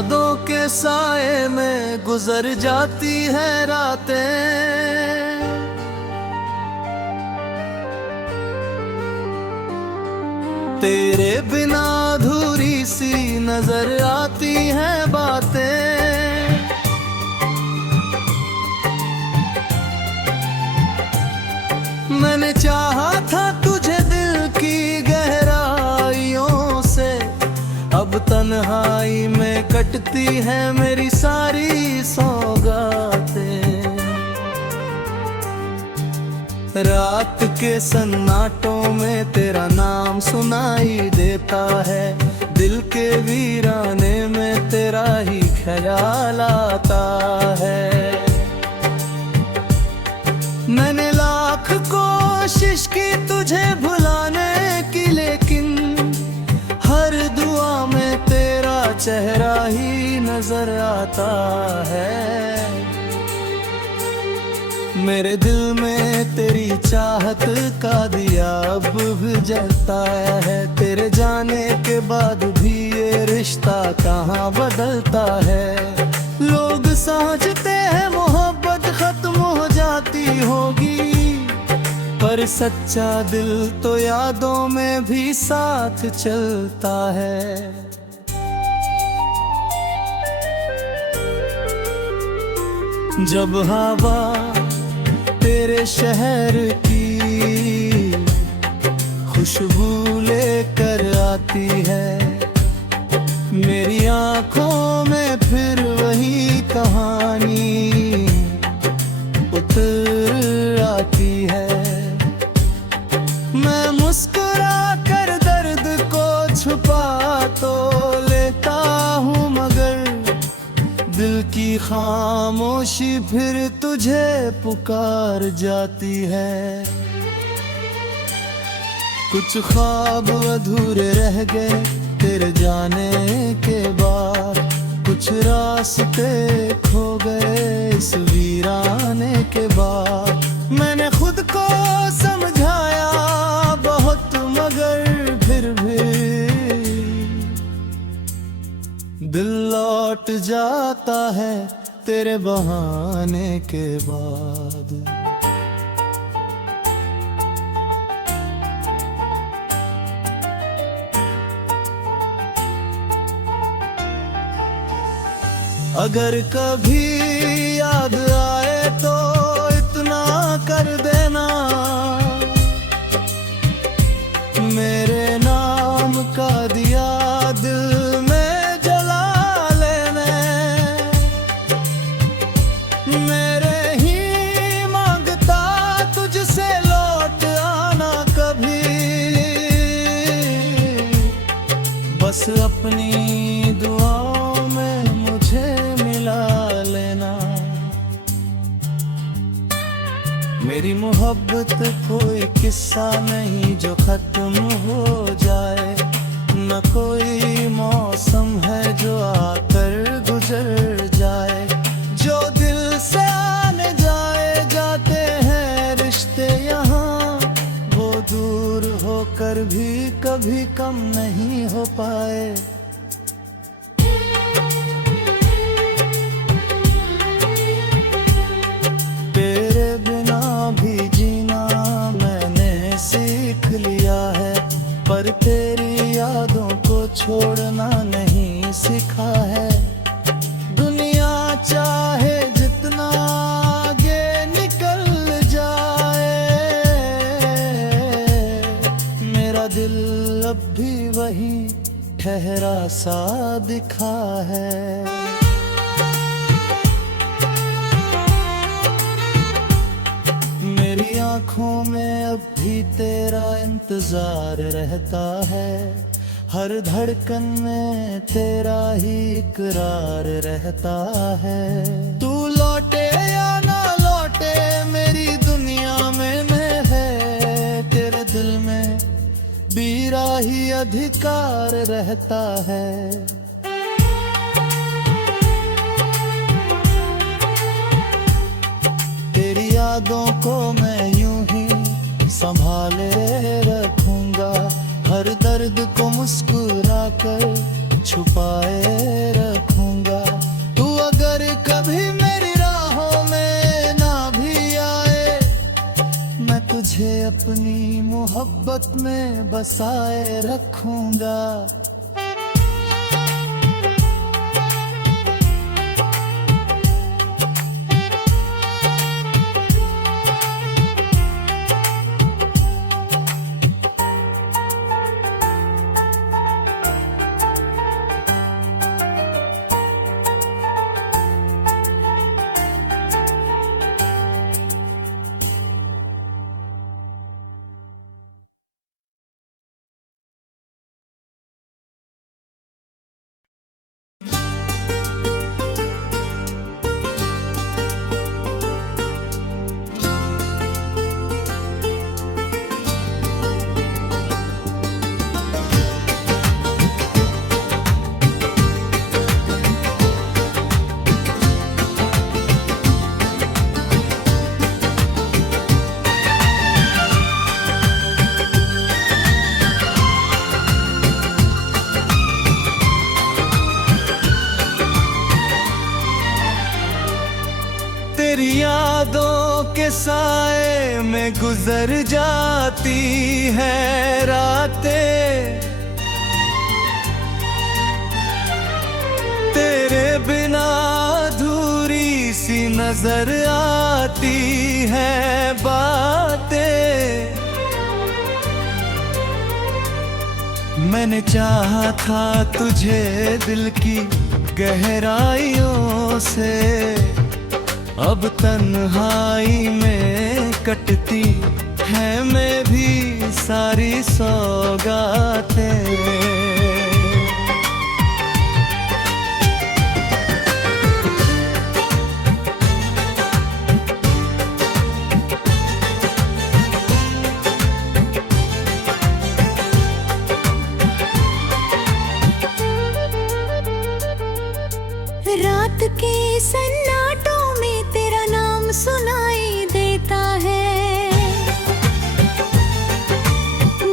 यादों के साए में गुजर जाती है रातें। तेरे बिना अधूरी सी नजर आती हैं बातें। मैंने चाहा था तुझे दिल की गहराइयों से, अब तन्हाई में कटती है मेरी सारी सौगातें। रात के सन्नाटों में तेरा नाम सुनाई देता है, दिल के वीराने में तेरा ही ख्याल आता है। मैंने लाख कोशिश की तुझे भुलाने की, लेकिन हर दुआ में तेरा चेहरा ही नजर आता है। मेरे दिल में तेरी चाहत का दिया अब भी जलता है। तेरे जाने के बाद भी ये रिश्ता कहाँ बदलता है। लोग समझते हैं मोहब्बत खत्म हो जाती होगी, पर सच्चा दिल तो यादों में भी साथ चलता है। जब हवा तेरे शहर की खुशबू लेकर आती है, मेरी आंखों में फिर वही कहानी उतर आती है। मैं मुस्कुरा कर दर्द को छुपा तो लेता हूँ, मगर दिल की खामोशी फिर तुझे पुकार जाती है। कुछ ख्वाब अधूरे रह गए तेरे जाने के बाद, कुछ रास्ते खो गए इस वीराने के बाद। मैंने खुद को समझाया बहुत, मगर फिर भी दिल लौट जाता है तेरे बहाने के बाद। अगर कभी याद आए तो इतना कर देना, मेरे नाम का दिया दिल में जला लेने। मेरे ही मांगता तुझसे लौट आना कभी, बस अपनी दुआओं में मुझे मिला लेना। मेरी मोहब्बत कोई किस्सा नहीं जो खत्म हो जाए, न कोई मौसम है जो आकर गुजर जाए। जो दिल से आने जाए जाते हैं रिश्ते यहाँ, वो दूर होकर भी कभी कम नहीं हो पाए। तेरे बिना भी जीना मैंने सीख लिया है, पर तेरी यादों को छोड़ना नहीं सीखा है। दुनिया चाहे जितना आगे निकल जाए, मेरा दिल अब भी वही ठहरा सा दिखा है। मेरी आँखों में अब भी तेरा इंतजार रहता है, हर धड़कन में तेरा ही इकरार रहता है। तू लौटे या ना लौटे मेरी दुनिया में है, तेरे दिल में मेरा ही अधिकार रहता है। तेरी यादों को मैं यूं ही संभाले रखूंगा, हर दर्द को मुस्कुरा कर छुपाए रखूंगा। मैं तुझे अपनी मोहब्बत में बसाए रखूंगा। तेरी यादों के साए में गुजर जाती है रातें, तेरे बिना अधूरी सी नजर आती है बातें। मैंने चाहा था तुझे दिल की गहराइयों से, अब तन्हाई में कटती है मैं भी सारी सौगातें। रात के सन्नाटों में तेरा नाम सुनाई देता है,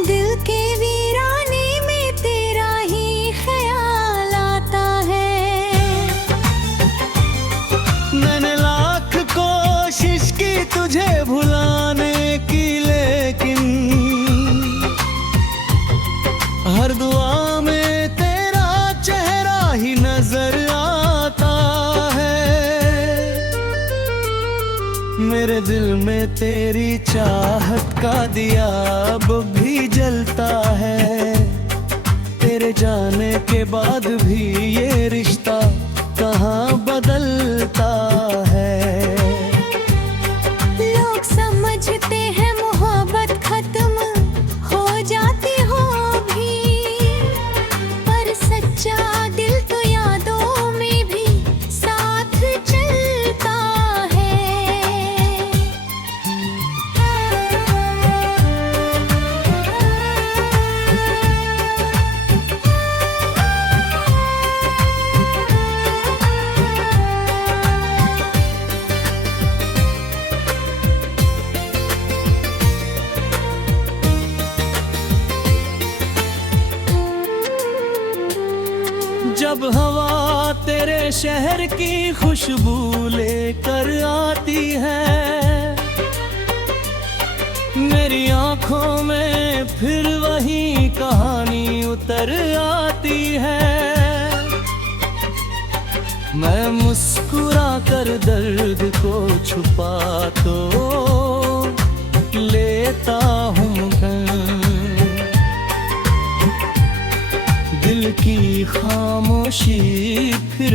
दिल के वीराने में तेरा ही ख्याल आता है। मैंने लाख कोशिश की तुझे भुलाने की, लेकिन हर दुआ में तेरा चेहरा ही नजर आता है। मेरे दिल में तेरी चाहत का दिया अब भी जलता है, तेरे जाने के बाद भी ये रिश्ता कहाँ बदलता है। लोग समझते हैं मोहब्बत खत्म हो जाती होगी, पर सच्चा दिल तो यादों में भी साथ चलता है। जब हवा तेरे शहर की खुशबू लेकर आती है, मेरी आंखों में फिर वही कहानी उतर आती है। मैं मुस्कुरा कर दर्द को छुपा तो लेता हूँ दिल की खामोशी फिर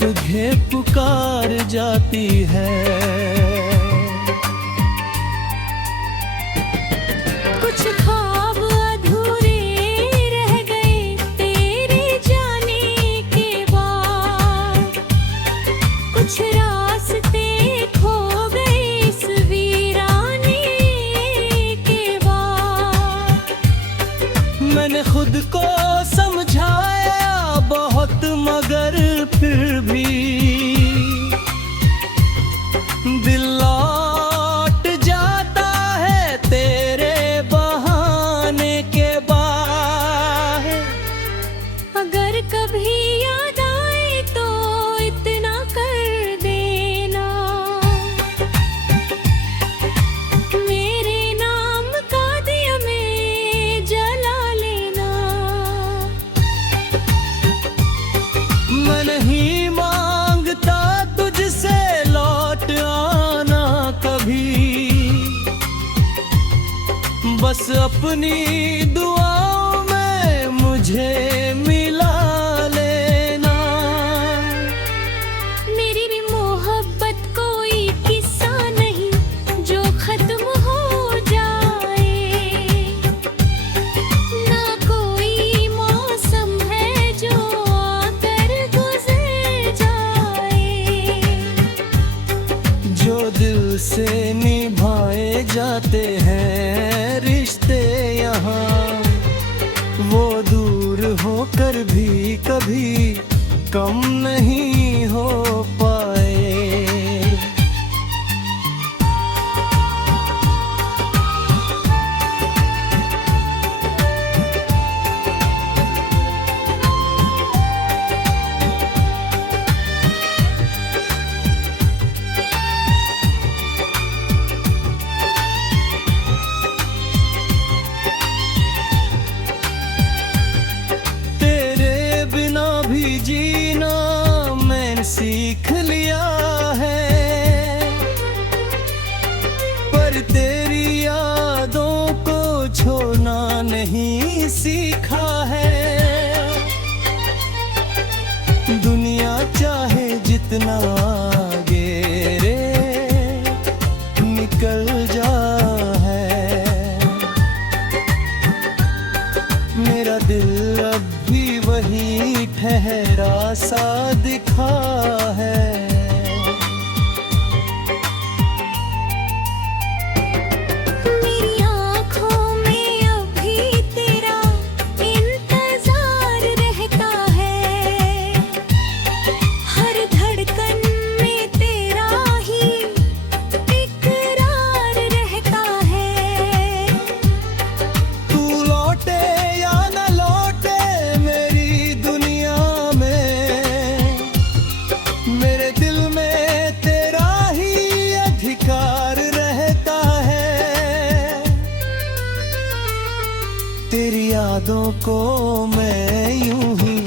तुझे पुकार जाती है। कुछ ख्वाब अधूरे रह गए तेरे जाने के बाद, कुछ रास्ते खो गए इस वीराने के बाद। मैंने खुद को समझाया बहुत मगर फिर भी दिल लौट जाता है तेरे बहाने के बाद। अगर कभी याद आए तो इतना कर देना, बस अपनी दुआओं में मुझे मिला लेना। मेरी भी मोहब्बत कोई किस्सा नहीं जो खत्म हो जाए, ना कोई मौसम है जो आकर गुजर जाए। जो दिल से निभाए जाते हैं रिश्ते यहाँ, वो दूर होकर भी कभी कम नहीं हो पाए। तेरे बिना भी जीना मैंने सीख लिया है, पर तेरी यादों को छोड़ना नहीं सीखा है। दुनिया चाहे जितना आगे रे निकल जा है, मेरा दिल अब भी वही ठहरा सा दिखा है। मेरी आँखों में अभी तेरा इंतजार रहता है, हर धड़कन में तेरा ही इकरार रहता है। तू लौटे या न लौटे मेरी दुनिया में, मेरे दिल में तेरा ही अधिकार रहता है। तेरी यादों को मैं यूं ही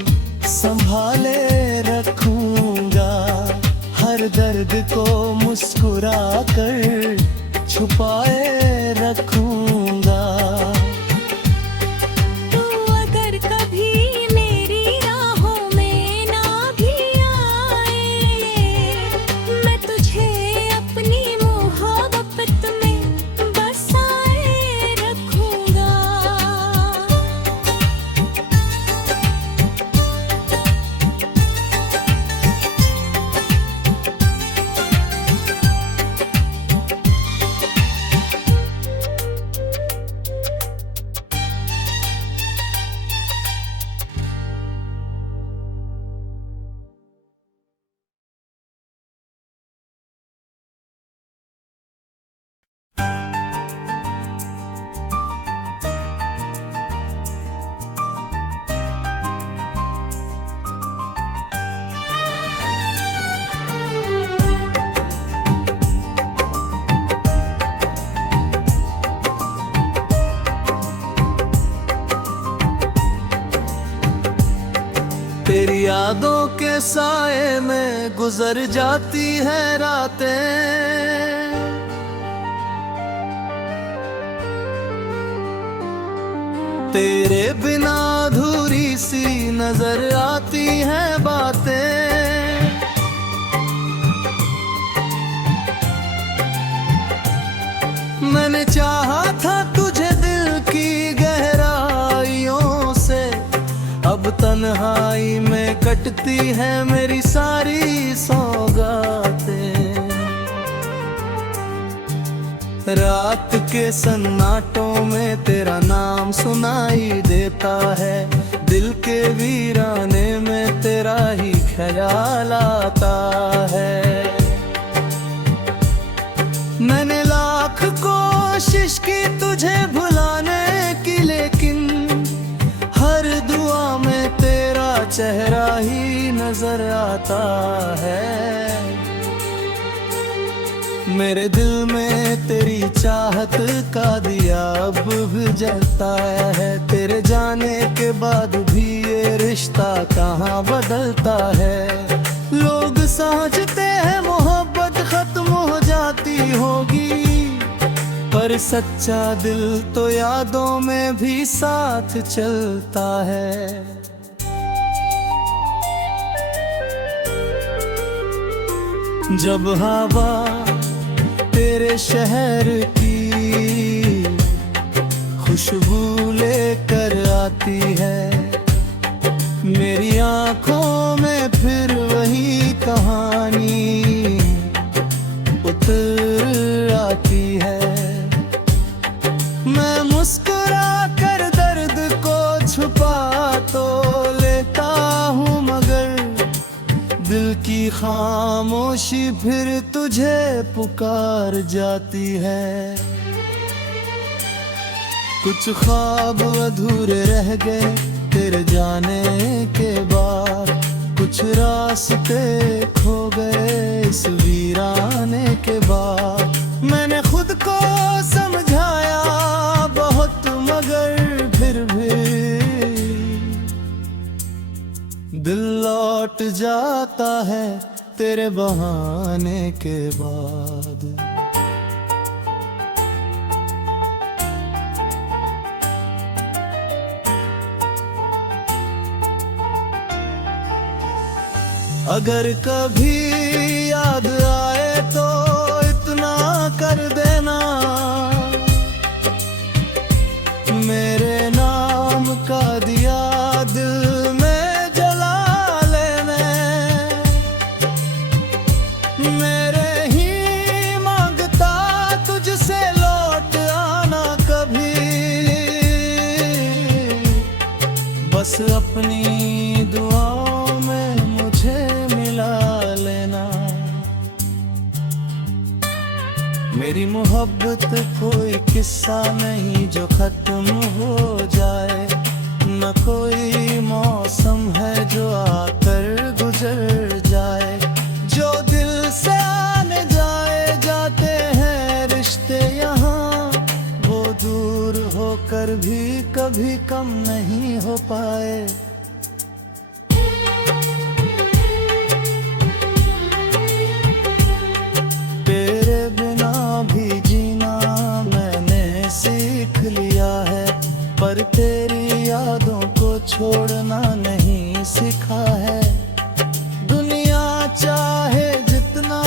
संभाले रखूंगा, हर दर्द को मुस्कुरा कर छुपाए रखूंगा। तू अगर कभी मेरी राहों में ना भी आए, मैं तुझे अपनी मोहब्बत में बसाए रखूंगा। तेरी यादों के साए में गुजर जाती है रातें, तेरे बिना अधूरी सी नजर आती हैं बातें। मैंने चाहा था तुझे दिल की गहराइयों से, अब तन्हाई में कटती है मेरी सारी सौगातें। रात के सन्नाटों में तेरा नाम सुनाई देता है, दिल के वीराने में तेरा ही ख्याल आता है। मैंने लाख कोशिश की तुझे भुलाने की, लेकिन हर दुआ में तेरा चेहरा ही नजर आता है। मेरे दिल में तेरी चाहत का दिया अब भी जलता है, तेरे जाने के बाद भी ये रिश्ता कहाँ बदलता है। लोग समझते हैं मोहब्बत खत्म हो जाती होगी, पर पर सच्चा दिल तो यादों में भी साथ चलता है। जब हवा तेरे शहर की खुशबू लेकर आती है, मेरी आंखों में फिर वही कहानी उतर आती है। मैं मुस्कुरा कर दर्द को छुपा तो लेता हूँ, मगर दिल की खामोशी फिर तुझे पुकार जाती है। कुछ ख्वाब अधूरे रह गए तेरे जाने के बाद, कुछ रास्ते खो गए इस वीराने के बाद। मैंने खुद को समझाया बहुत, मगर फिर भी दिल लौट जाता है तेरे बहाने के बाद। अगर कभी याद आए तो इतना कर देना, मेरे नाम का दिया दिल में जला लेने। मेरे ही मांगता तुझसे लौट आना कभी, बस अपनी दुआओं में मुझे मिला लेना। मेरी मोहब्बत कोई किस्सा नहीं जो खत्म हो जाए, न कोई मौसम है जो आकर गुजर जाए। जो दिल से आने जाए जाते हैं रिश्ते यहाँ, वो दूर होकर भी कभी कम नहीं हो पाए। तेरे बिना भी जीना मैंने सीख लिया है, पर तेरी यादों को छोड़ना नहीं सीखा है। दुनिया चाहे जितना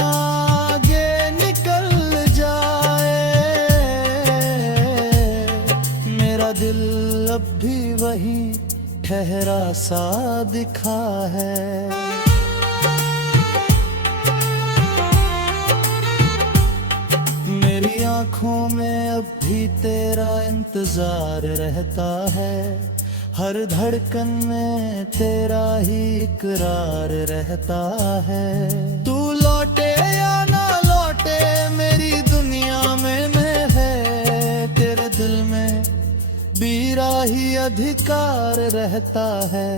आगे निकल जाए, मेरा दिल अब भी वही ठहरा सा दिखा है। मेरी आँखों में अब भी तेरा इंतजार रहता है, हर धड़कन में तेरा ही इकरार रहता है। तू लौटे या ना लौटे मेरी दुनिया में मैं है, तेरे दिल में मेरा ही अधिकार रहता है।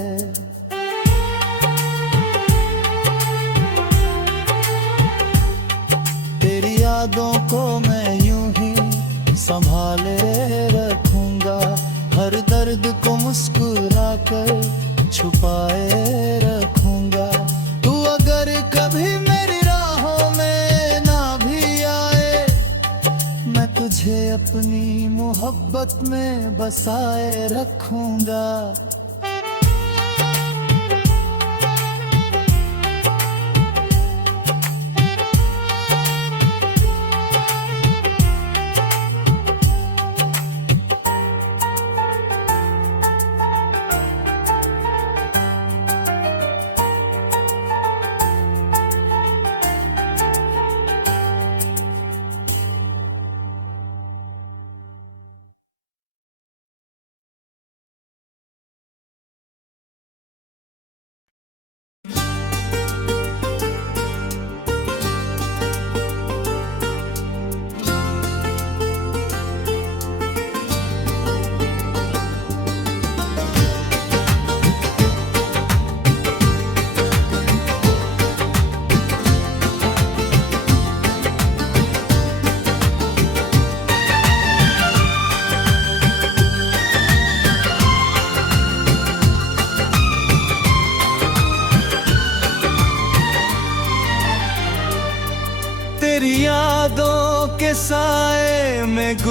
तेरी यादों को मैं यूं ही संभाले रखूंगा, हर दर्द को मुस्कुरा कर छुपाए रखूंगा। तू अगर कभी मेरी राहों में ना भी आए, मैं तुझे अपनी मोहब्बत में बसाए रखूंगा।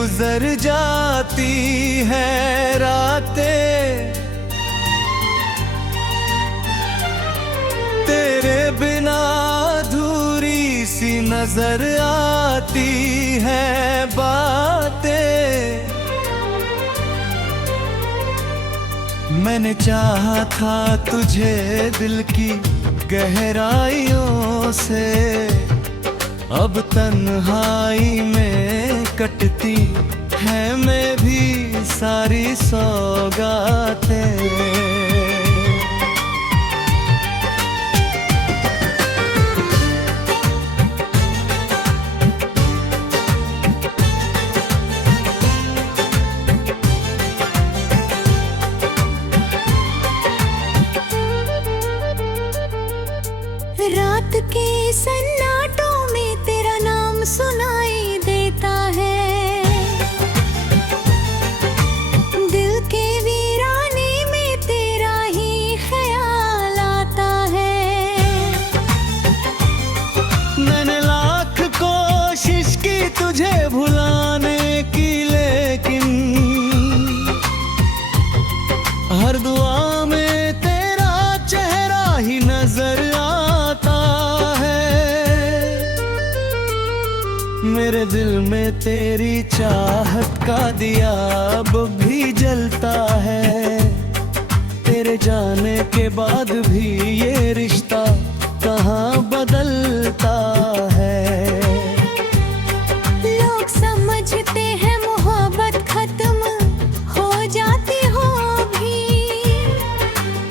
गुजर जाती है रातें, तेरे बिना अधूरी सी नजर आती है बातें। मैंने चाहा था तुझे दिल की गहराइयों से, अब तन्हाई में कटती है मैं भी सारी सौगातें। रात के सन्नाटों में तेरा नाम सुनाई देता है, दिल के वीराने में तेरा ही ख्याल आता है। मैंने लाख कोशिश की तुझे भुलाने की, लेकिन हर दुआ में तेरा चेहरा ही नजर मेरे दिल में तेरी चाहत का दिया अब भी जलता है। तेरे जाने के बाद भी ये रिश्ता कहाँ बदलता है। लोग समझते हैं मोहब्बत खत्म हो जाती होगी,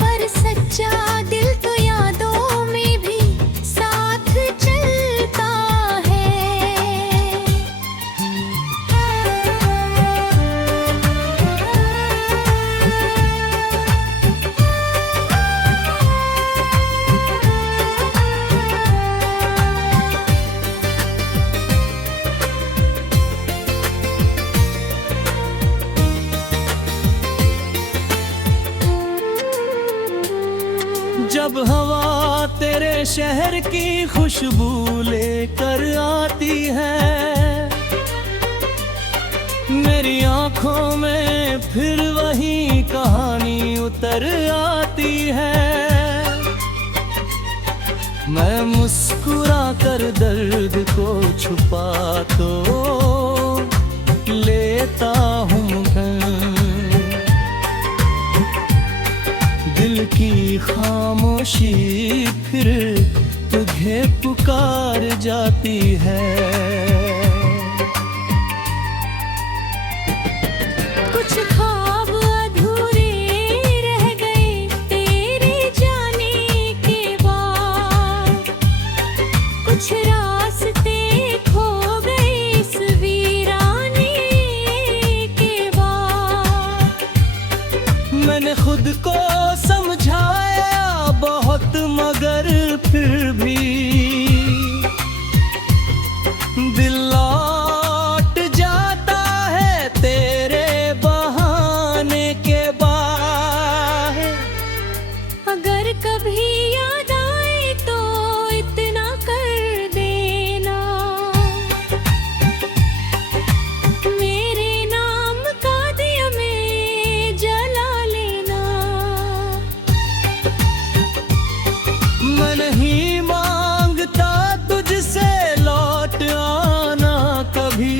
पर सच्चा दिल तो यादों में भी साथ चलता है। जब हवा तेरे शहर की खुशबू लेकर आती है, मेरी आंखों में फिर वही कहानी उतर आती है। मैं मुस्कुरा कर दर्द को छुपा तो लेता हूँ दिल की खामोशी फिर तुझे पुकार जाती है। कुछ ख्वाब अधूरे रह गए तेरे जाने के बाद, कुछ रास्ते खो गए इस वीराने के बाद। मैंने खुद को समझाया बहुत मगर फिर भी दिल लौट जाता है तेरे बहाने के बाद। अगर कभी याद आए तो इतना कर देना, मेरे नाम का दिया में जला लेना। मैं नहीं मांगता तुझसे लौट आना कभी,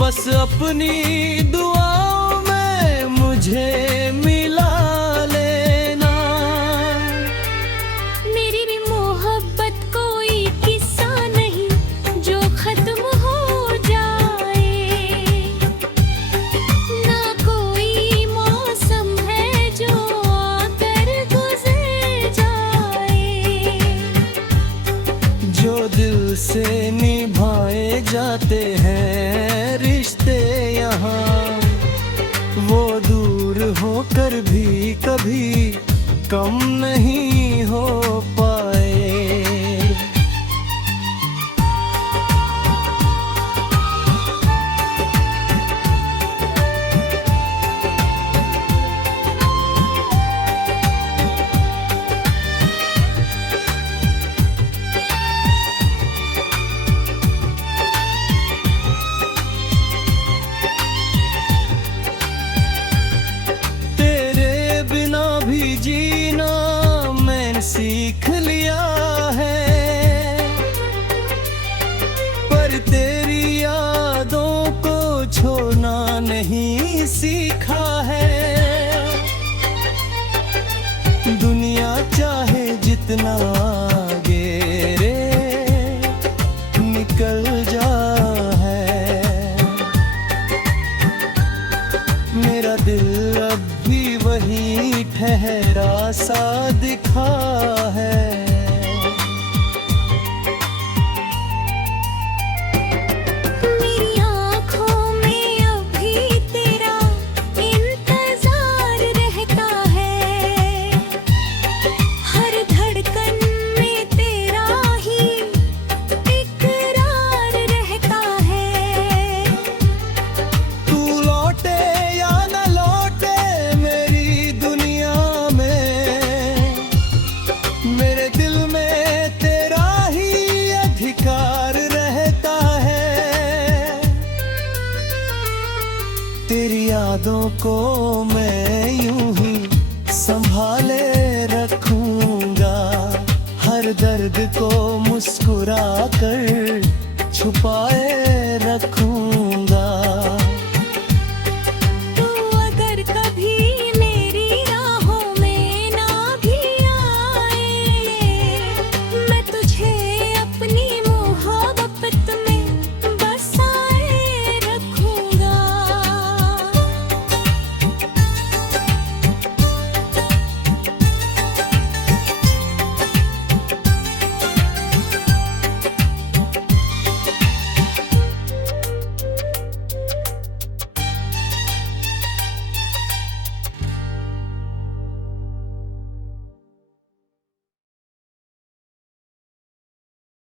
बस अपनी दुआओं में मुझे मिला लेना। मेरी भी मोहब्बत कोई किस्सा नहीं जो खत्म हो जाए, ना कोई मौसम है जो आकर गुजर जाए। जो दिल से निभाए जाते हैं रिश्ते यहाँ, वो दूर होकर भी कभी कम नहीं हो पाए। नहीं सीखा है। दुनिया चाहे जितना आगे रे निकल जा है, मेरा दिल अब भी वही ठहरा सा दिखा है। मेरी आँखों में अभी तेरा इंतजार रहता है, हर धड़कन में तेरा ही इकरार रहता है। तू लौटे या न लौटे मेरी दुनिया में, मेरे दिल में तेरा ही अधिकार रहता है। तेरी यादों को मैं यूं ही संभाले रखूंगा, हर दर्द को मुस्कुरा कर छुपाए